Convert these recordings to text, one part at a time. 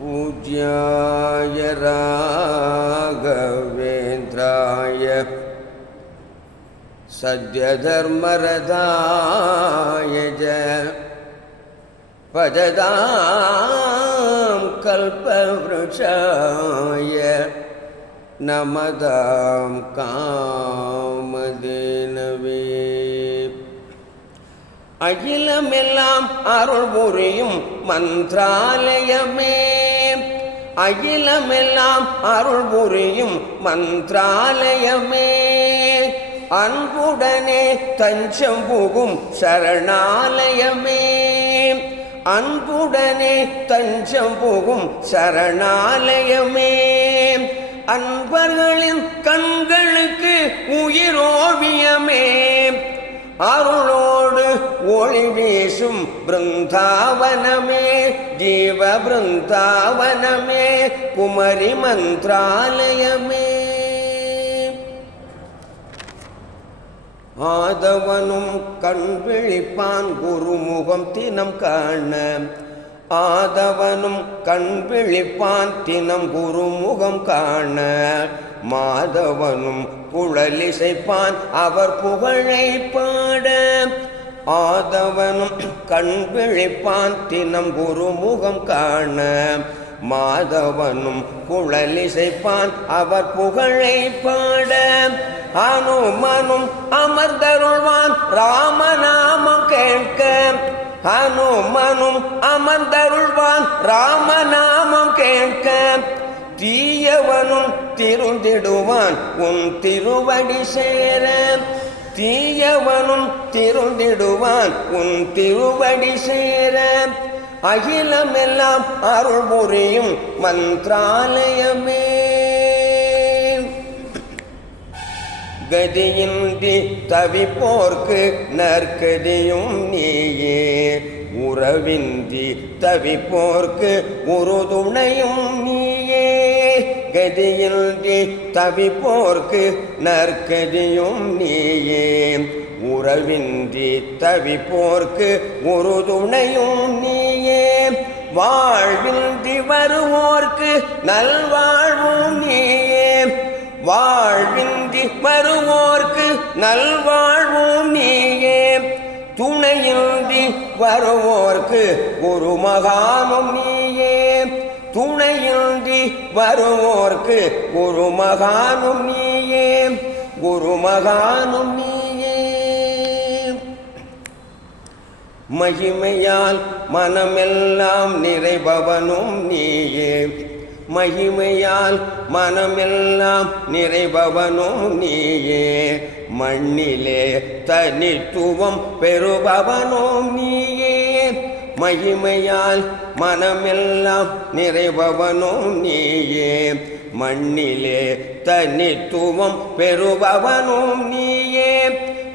पूज्याय राघवेन्द्राय सद्यधर्मरताय च भजतां कल्पवृक्षाय नमतां कामधेनवे அகிலமெல்லாம் அருள் புரியும் மந்த்ராலயமே அகிலமெல்லாம் அருள் புரியும் மந்த்ராலயமே அன்புடனே தஞ்சம் புகும் சரணாலயமே அன்புடனே தஞ்சம் புகும் சரணாலயமே அன்பர்களின் கண்களுக்கு உயிரோவியமே அருளோடு ஒளி வீசும் பிருந்தாவனமே ஜீவ பிருந்தாவனமே குமரி மந்த்ராலயமே ஆதவனும் கண் விழிப்பான் குருமுகம் தினம் காண ஆதவனும் கண் விழிப்பான் தினம் குருமுகம் காண மாதவனும் குழலிசைப்பான் அவர் புகழை பாட ஆதவனும் கண் விழிப்பான் தினம் குருமுகம் காண மாதவனும் குழலிசைப்பான் அவர் புகழை பாட அனுமனும் அமர்ந்தருள்வான் ராமநாமம் கேட்க அனுமனும் அமர்ந்தருள்வான் ராமநாமம் கேட்க தீயவனும் திருந்திடுவான் உன் திருவடி சேர தீயவனும் திருந்திடுவான் உன் திருவடி சேர அகிலமெல்லாம் அருள் புரியும் மந்த்ராலயமே கதியின்றி தவிப்போர்க்கு நற்கதியும் நீயே உறவின்றி தவிப்போர்க்கு உறுதுணையும் நீயே கதியின்றி தவிப்போர்க்கு நற்கதியும் நீயே உறவின்றி தவிப்போர்க்கு உறுதுணையும் நீயே வாழ்வின்றி வருவோர்க்கு நல்வாழ்வும் நீயே வாழ்வின்றி வருவோர்க்கு நல்வாழ்வும் நீயே துணையின்றி வருவோர்க்கு குருமகானும் நீயே துணையின்றி வருவோர்க்கு குருமகானும் நீயே குருமகானும் நீயே மகிமையால் மனமெல்லாம் நிறைபவனும் நீயே மகிமையால் மனமெல்லாம் நிறைபவனும் நீயே மண்ணிலே தனித்துவம் பெறுபவனும் நீயே மகிமையால் மனமெல்லாம் நிறைபவனும் நீயே மண்ணிலே தனித்துவம் பெறுபவனும் நீயே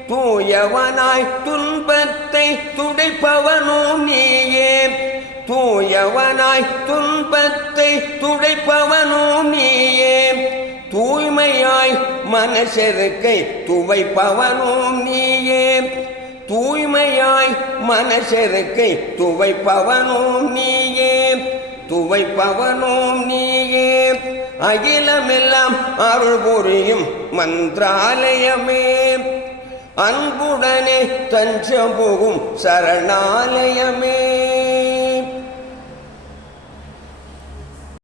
தூயவனாய் துன்பத்தை துடைப்பவனும் நீயே தூயவனாய் துன்பத்தை துடைப்பவனும் நீயே தூய்மையாய் மனசெருக்கை துவைப்பவனும் நீயே தூய்மையாய் மனசெருக்கை துவைப்பவனும் நீயே துவைப்பவனும் நீயே அகிலமெல்லாம் அருள் புரியும் மந்த்ராலயமே அன்புடனே தஞ்சம் புகும் சரணாலயமே